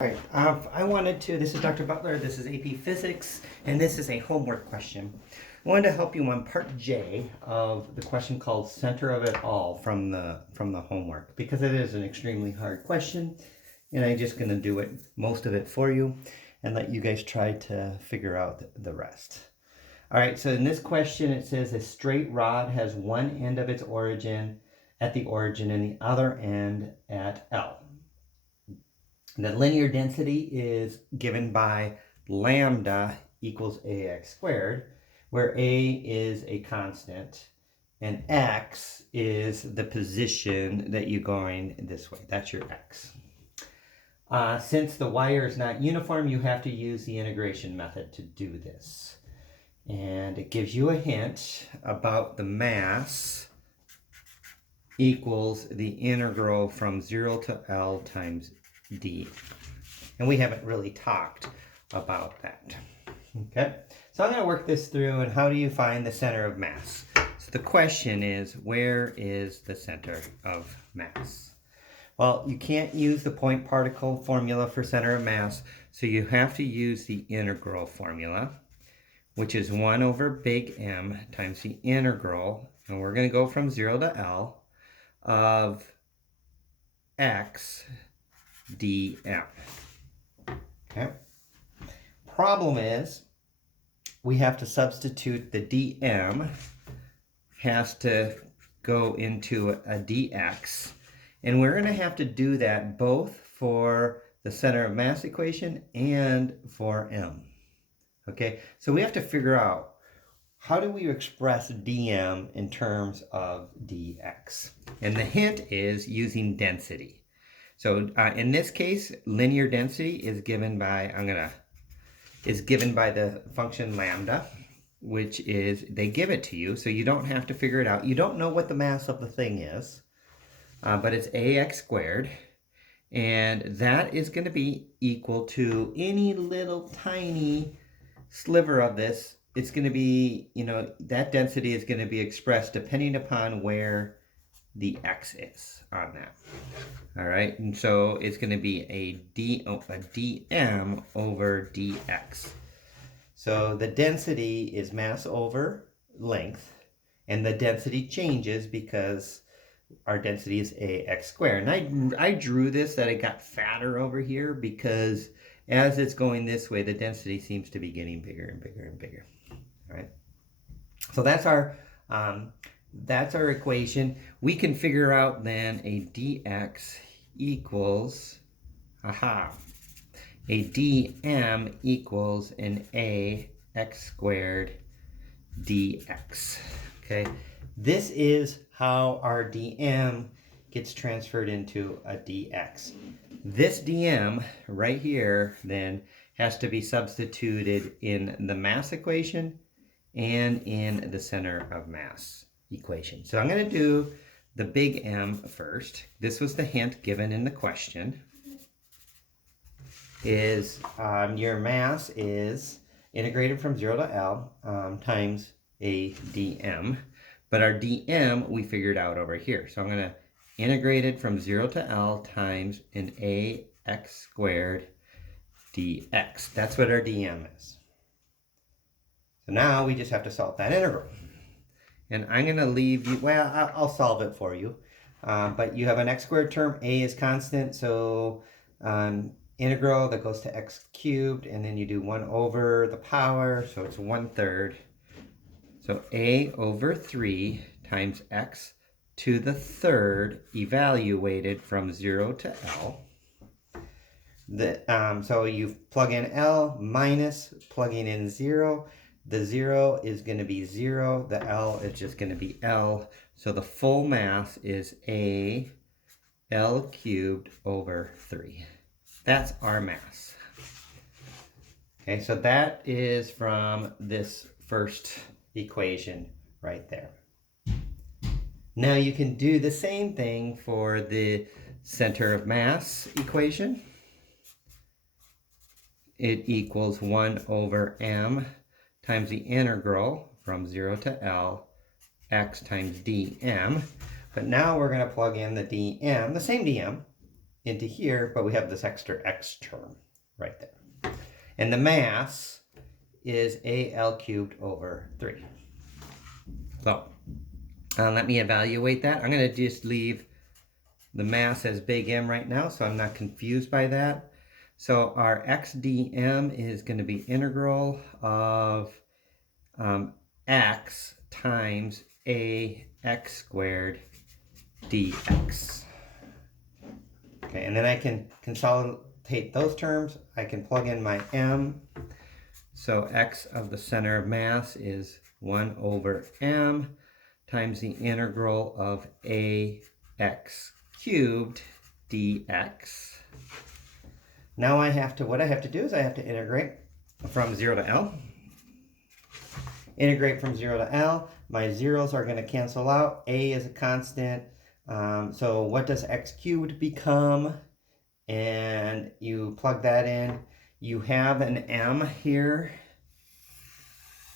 All right, this is Dr. Butler, this is AP Physics, and this is a homework question. I wanted to help you on part J of the question called Center of It All from the homework, because it is an extremely hard question, and I'm just going to do most of it for you, and let you guys try to figure out the rest. All right, so in this question it says a straight rod has one end of its origin at the origin and the other end at L. The linear density is given by lambda equals ax squared, where a is a constant and x is the position that you're going this way. That's your x. Since the wire is not uniform, you have to use the integration method to do this. And it gives you a hint about the mass equals the integral from 0 to L times d. And we haven't really talked about that. Okay, so I'm going to work this through. And how do you find the center of mass? So the question is, where is the center of mass? Well, you can't use the point particle formula for center of mass, so you have to use the integral formula, which is 1 over big M times the integral, and we're going to go from 0 to L, of x dm. Okay. Problem is, we have to substitute the dm has to go into a dx, and we're going to have to do that both for the center of mass equation and for m. Okay, so we have to figure out, how do we express dm in terms of dx? And the hint is using density. So in this case, linear density is given by, the function lambda, which is, they give it to you, so you don't have to figure it out. You don't know what the mass of the thing is, but it's ax squared, and that is going to be equal to any little tiny sliver of this. It's going to be, that density is going to be expressed depending upon where the x is on that. All right, and so it's going to be a dm over dx. So the density is mass over length, and the density changes because our density is ax squared. And I drew this that it got fatter over here because as it's going this way, the density seems to be getting bigger and bigger and bigger. All right, so that's our equation. We can figure out then a dx equals, a dm equals an ax squared dx. Okay, this is how our dm gets transferred into a dx. This dm right here then has to be substituted in the mass equation and in the center of mass equation. So I'm going to do the big M first. This was the hint given in the question. Is your mass is integrated from 0 to L times a dm. But our dm we figured out over here. So I'm going to integrate it from 0 to L times an ax squared dx. That's what our dm is. So now we just have to solve that integral. And I'm going to leave you, well, I'll solve it for you. But you have an x squared term, a is constant, so integral that goes to x cubed, and then you do 1 over the power, so it's 1/3. So a over 3 times x to the third evaluated from 0 to L. So you plug in L minus plugging in 0. The 0 is going to be 0. The L is just going to be L. So the full mass is a L cubed over 3. That's our mass. Okay, so that is from this first equation right there. Now you can do the same thing for the center of mass equation. It equals 1 over m times the integral from 0 to L x times dm. But now we're going to plug in the dm, the same dm, into here, but we have this extra x term right there. And the mass is AL cubed over 3. So let me evaluate that. I'm going to just leave the mass as big M right now, so I'm not confused by that. So our XDM is going to be integral of x times AX squared dx. Okay, and then I can consolidate those terms. I can plug in my M. So x of the center of mass is 1 over m times the integral of AX cubed dx. Now what I have to do is I have to integrate from 0 to L. Integrate from 0 to L. My zeros are going to cancel out. A is a constant. So what does x cubed become? And you plug that in. You have an m here,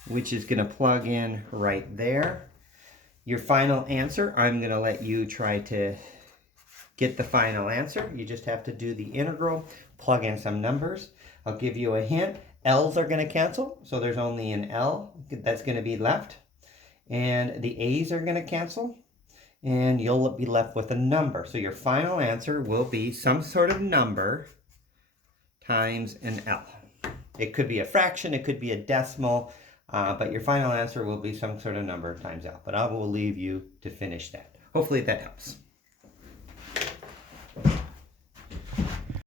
which is going to plug in right there. Your final answer, I'm going to let you try to get the final answer. You just have to do the integral, plug in some numbers. I'll give you a hint. L's are going to cancel, so there's only an L that's going to be left. And the A's are going to cancel, and you'll be left with a number. So your final answer will be some sort of number times an L. It could be a fraction, it could be a decimal, but your final answer will be some sort of number times L. But I will leave you to finish that. Hopefully that helps.